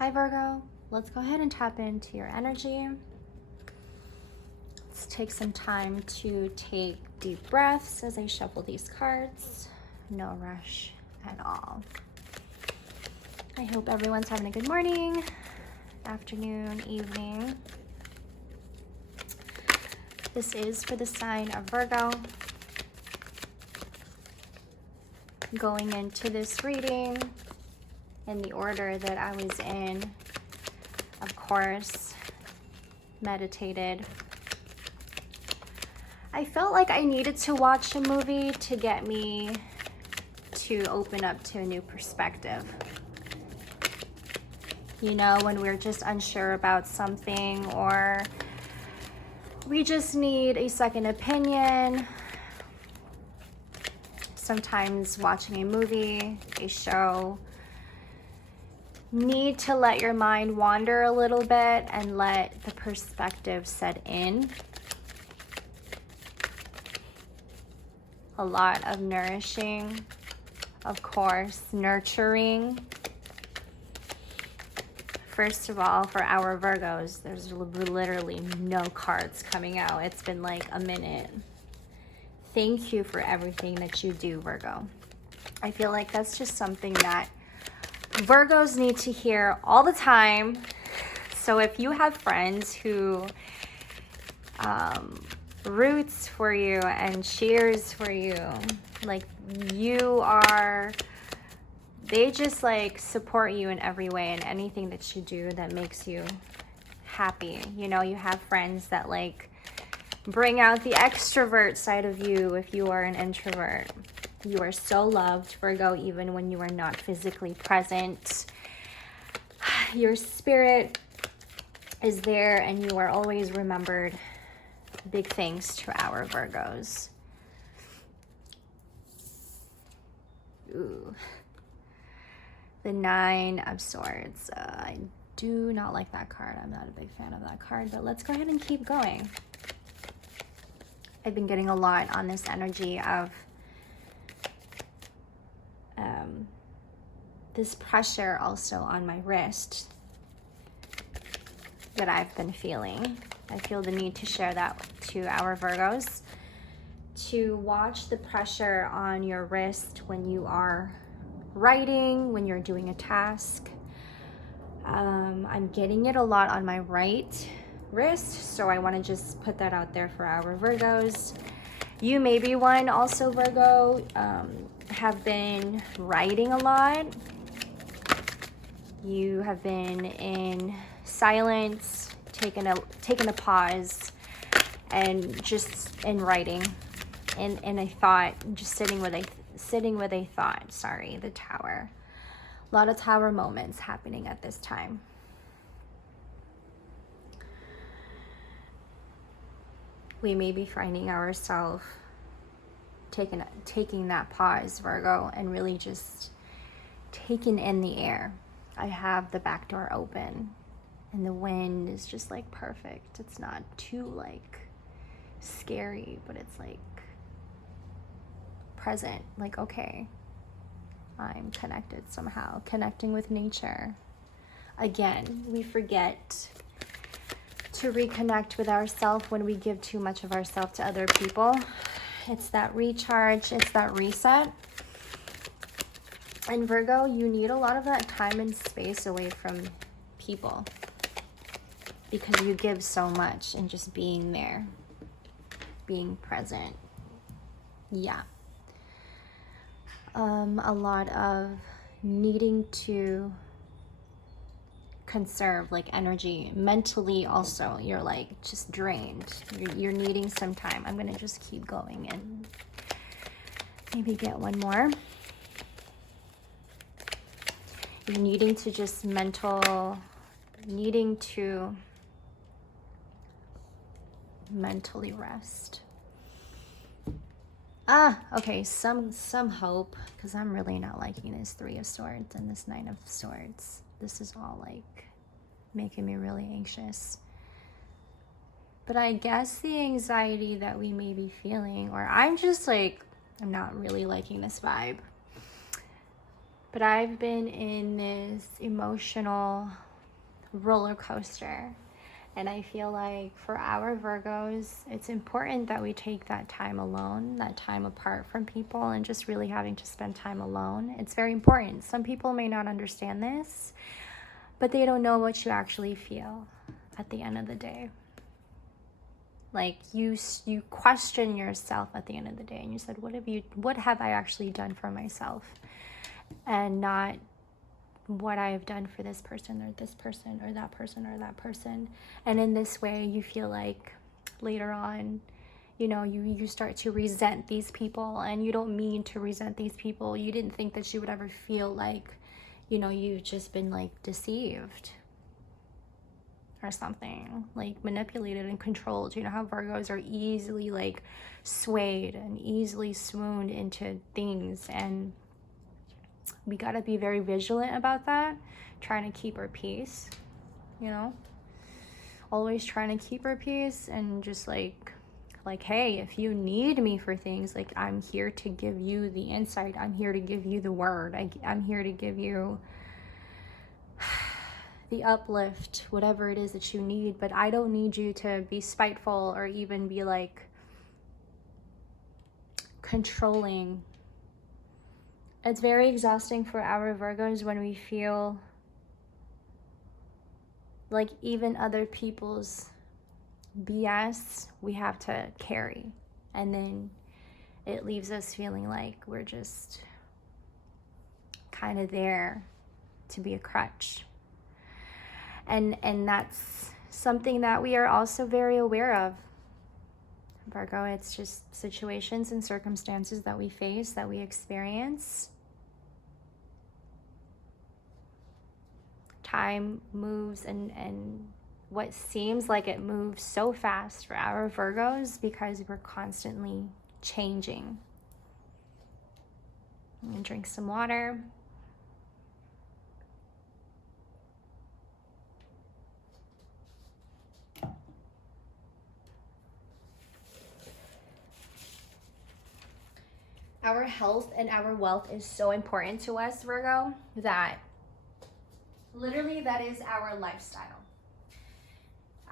Hi Virgo, let's go ahead and tap into your energy. Let's take some time to take deep breaths as I shuffle these cards. No rush at all. I hope everyone's having a good morning, afternoon, evening. This is for the sign of Virgo. Going into this reading in the order that I was in, of course, meditated. I felt like I needed to watch a movie to get me to open up to a new perspective. You know, when we're just unsure about something or we just need a second opinion. Sometimes watching a movie, a show, need to let your mind wander a little bit and let the perspective set in. A lot of nourishing, of course, nurturing. First of all, for our Virgos, there's literally no cards coming out. It's been like a minute. Thank you for everything that you do, Virgo. I feel like that's just something that Virgos need to hear all the time. So if you have friends who roots for you and cheers for you, like they just like support you in every way and anything that you do that makes you happy. You know, you have friends that like bring out the extrovert side of you if you are an introvert. You are so loved, Virgo, even when you are not physically present. Your spirit is there and you are always remembered. Big thanks to our Virgos. Ooh. The Nine of Swords. I do not like that card. I'm not a big fan of that card, but let's go ahead and keep going. I've been getting a lot on this energy of this pressure also on my wrist that I've been feeling. I feel the need to share that to our Virgos, to watch the pressure on your wrist when you are writing, when you're doing a task. I'm getting it a lot on my right wrist, so I want to just put that out there for our Virgos. You may be one also, Virgo, have been writing a lot. You have been in silence, taken a pause, and just in writing, in a thought, just sitting with a thought. Sorry, the Tower. A lot of Tower moments happening at this time. We may be finding ourselves taking that pause, Virgo, and really just taking in the air. I have the back door open and the wind is just like perfect. It's not too like scary, but it's like present, like, okay, I'm connected somehow, connecting with nature. Again, we forget to reconnect with ourselves when we give too much of ourselves to other people. It's that recharge, it's that reset. And Virgo, you need a lot of that time and space away from people because you give so much and just being there, being present. Yeah. A lot of needing to conserve like energy mentally. Also, you're like just drained. You're needing some time. I'm gonna just keep going and maybe get one more. You're needing to just needing to mentally rest. Okay, some hope, because I'm really not liking this Three of Swords and this Nine of Swords. This is all like making me really anxious. But I guess the anxiety that we may be feeling, or I'm just like, I'm not really liking this vibe. But I've been in this emotional roller coaster. And I feel like for our Virgos, it's important that we take that time alone, that time apart from people, and just really having to spend time alone. It's very important. Some people may not understand this, but they don't know what you actually feel at the end of the day. Like you question yourself at the end of the day, and you said, what have I actually done for myself? And not what I have done for this person or this person or that person or that person. And in this way, you feel like later on, you know, you start to resent these people, and you don't mean to resent these people. You didn't think that you would ever feel like, you know, you've just been like deceived or something, like manipulated and controlled. You know how Virgos are easily like swayed and easily swooned into things, and we got to be very vigilant about that, trying to keep our peace, you know, always trying to keep our peace, and just like, hey, if you need me for things, like, I'm here to give you the insight. I'm here to give you the word. I'm here to give you the uplift, whatever it is that you need. But I don't need you to be spiteful or even be like controlling. It's very exhausting for our Virgos when we feel like even other people's BS we have to carry. And then it leaves us feeling like we're just kind of there to be a crutch. And that's something that we are also very aware of, Virgo. It's just situations and circumstances that we face, that we experience. Time moves, and what seems like it moves so fast for our Virgos because we're constantly changing. I'm gonna drink some water. Our health and our wealth is so important to us, Virgo, that literally that is our lifestyle.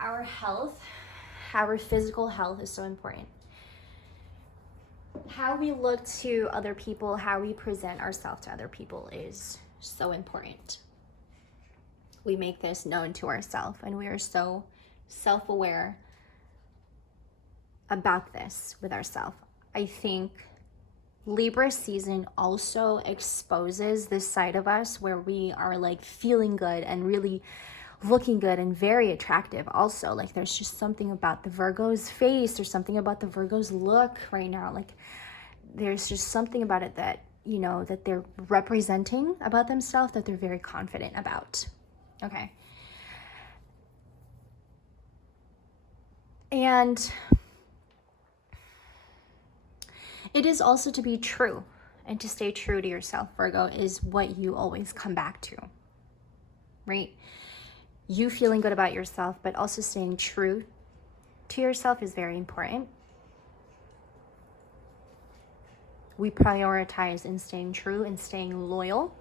Our health, our physical health is so important. How we look to other people, how we present ourselves to other people is so important. We make this known to ourselves, and we are so self-aware about this with ourselves. I think Libra season also exposes this side of us where we are like feeling good and really looking good and very attractive also. Like there's just something about the Virgo's face, there's something about the Virgo's look right now. Like there's just something about it that, you know, that they're representing about themselves that they're very confident about. Okay. And it is also to be true, and to stay true to yourself, Virgo, is what you always come back to, right? You feeling good about yourself, but also staying true to yourself is very important. We prioritize in staying true and staying loyal.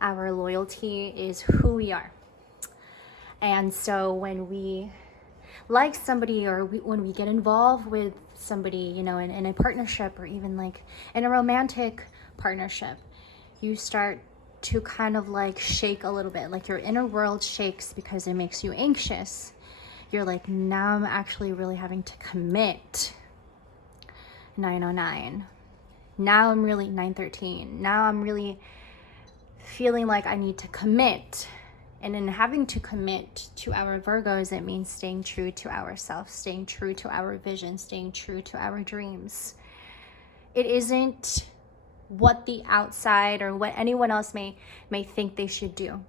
Our loyalty is who we are. And so when we like somebody, or when we get involved with somebody, you know, in a partnership, or even like in a romantic partnership, you start to kind of like shake a little bit, like your inner world shakes because it makes you anxious. You're like, now I'm actually really having to commit. 909. Now I'm really 913. Now I'm really feeling like I need to commit. And in having to commit to our Virgos, it means staying true to ourselves, staying true to our vision, staying true to our dreams. It isn't what the outside or what anyone else may think they should do,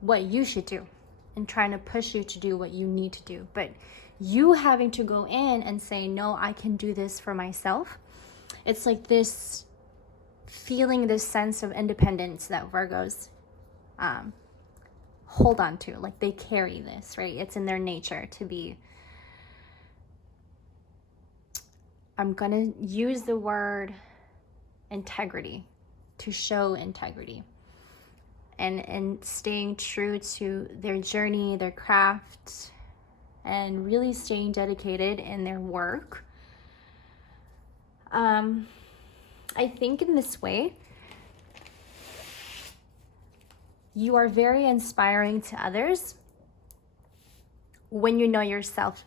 what you should do, and trying to push you to do what you need to do. But you having to go in and say, no, I can do this for myself. It's like this feeling, this sense of independence that Virgos hold on to, like they carry this, right? It's in their nature to be, I'm gonna use the word integrity, to show integrity. and staying true to their journey, their craft, and really staying dedicated in their work. I think in this way, you are very inspiring to others when you know yourself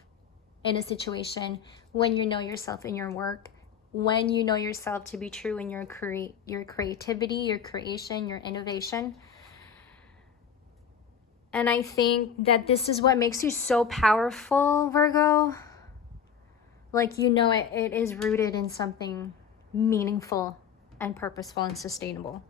in a situation, when you know yourself in your work, when you know yourself to be true in your creativity, your creation, your innovation. And I think that this is what makes you so powerful, Virgo. Like, you know, it is rooted in something meaningful and purposeful and sustainable.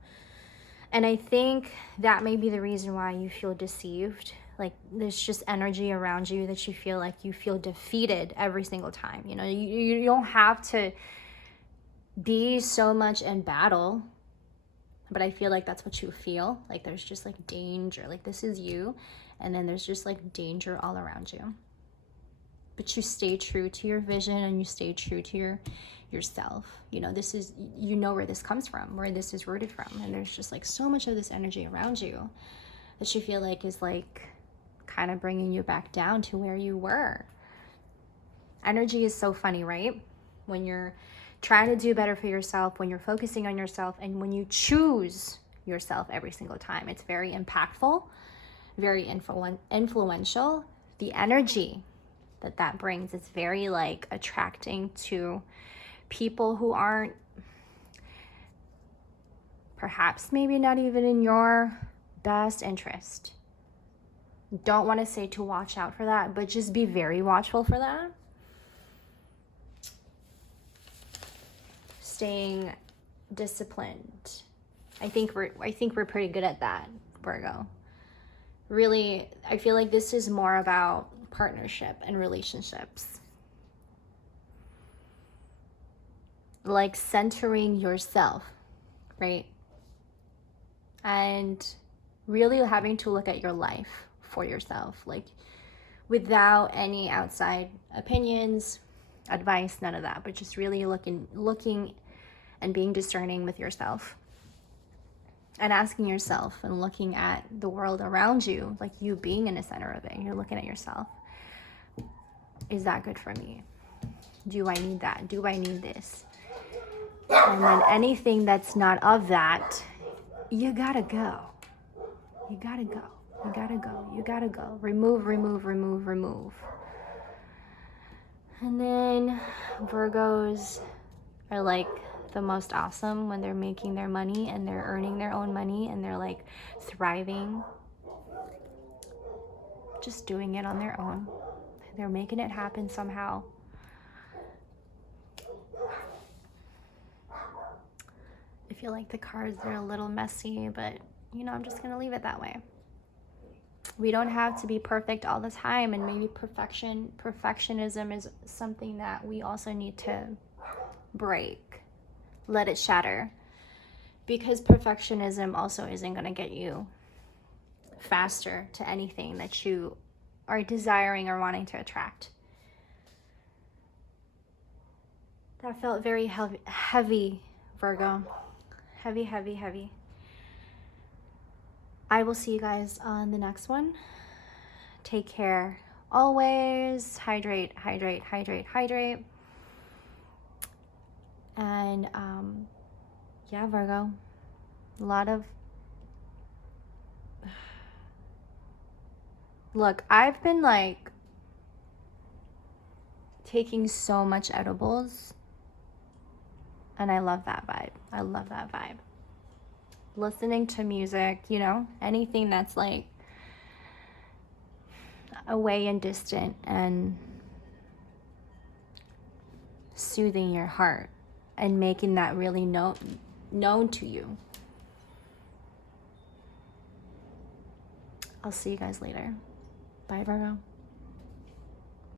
And I think that may be the reason why you feel deceived. Like, there's just energy around you that you feel like you feel defeated every single time. You know, you don't have to be so much in battle, but I feel like that's what you feel. Like, there's just like danger, like this is you, and then there's just like danger all around you. But you stay true to your vision and you stay true to yourself. You know, this is, you know where this comes from, where this is rooted from. And there's just like so much of this energy around you that you feel like is like kind of bringing you back down to where you were. Energy is so funny, right? When you're trying to do better for yourself, when you're focusing on yourself, and when you choose yourself every single time, it's very impactful, very influential. The energy that brings is very like attracting to people who aren't perhaps maybe not even in your best interest. Don't want to say to watch out for that, but just be very watchful for that. Staying disciplined. I think we're pretty good at that, Virgo. Really, I feel like this is more about partnership and relationships. Like centering yourself, right? And really having to look at your life for yourself, like without any outside opinions, advice, none of that, but just really looking and being discerning with yourself and asking yourself and looking at the world around you, like you being in the center of it. You're looking at yourself. Is that good for me? Do I need that? Do I need this? And then anything that's not of that, you gotta go. You gotta go. You gotta go. You gotta go. Remove, remove, remove, remove. And then Virgos are like the most awesome when they're making their money and they're earning their own money and they're like thriving. Just doing it on their own. They're making it happen somehow. I feel like the cards are a little messy, but you know, I'm just gonna leave it that way. We don't have to be perfect all the time, and maybe perfectionism is something that we also need to break, let it shatter, because perfectionism also isn't gonna get you faster to anything that you are desiring or wanting to attract. That felt very heavy, Virgo. Heavy, heavy, heavy. I will see you guys on the next one. Take care. Always hydrate, hydrate, hydrate, hydrate. And yeah, Virgo, a lot of... Look, I've been like taking so much edibles, and I love that vibe. I love that vibe. Listening to music, you know, anything that's like away and distant and soothing your heart and making that really known to you. I'll see you guys later. Bye, Virgo.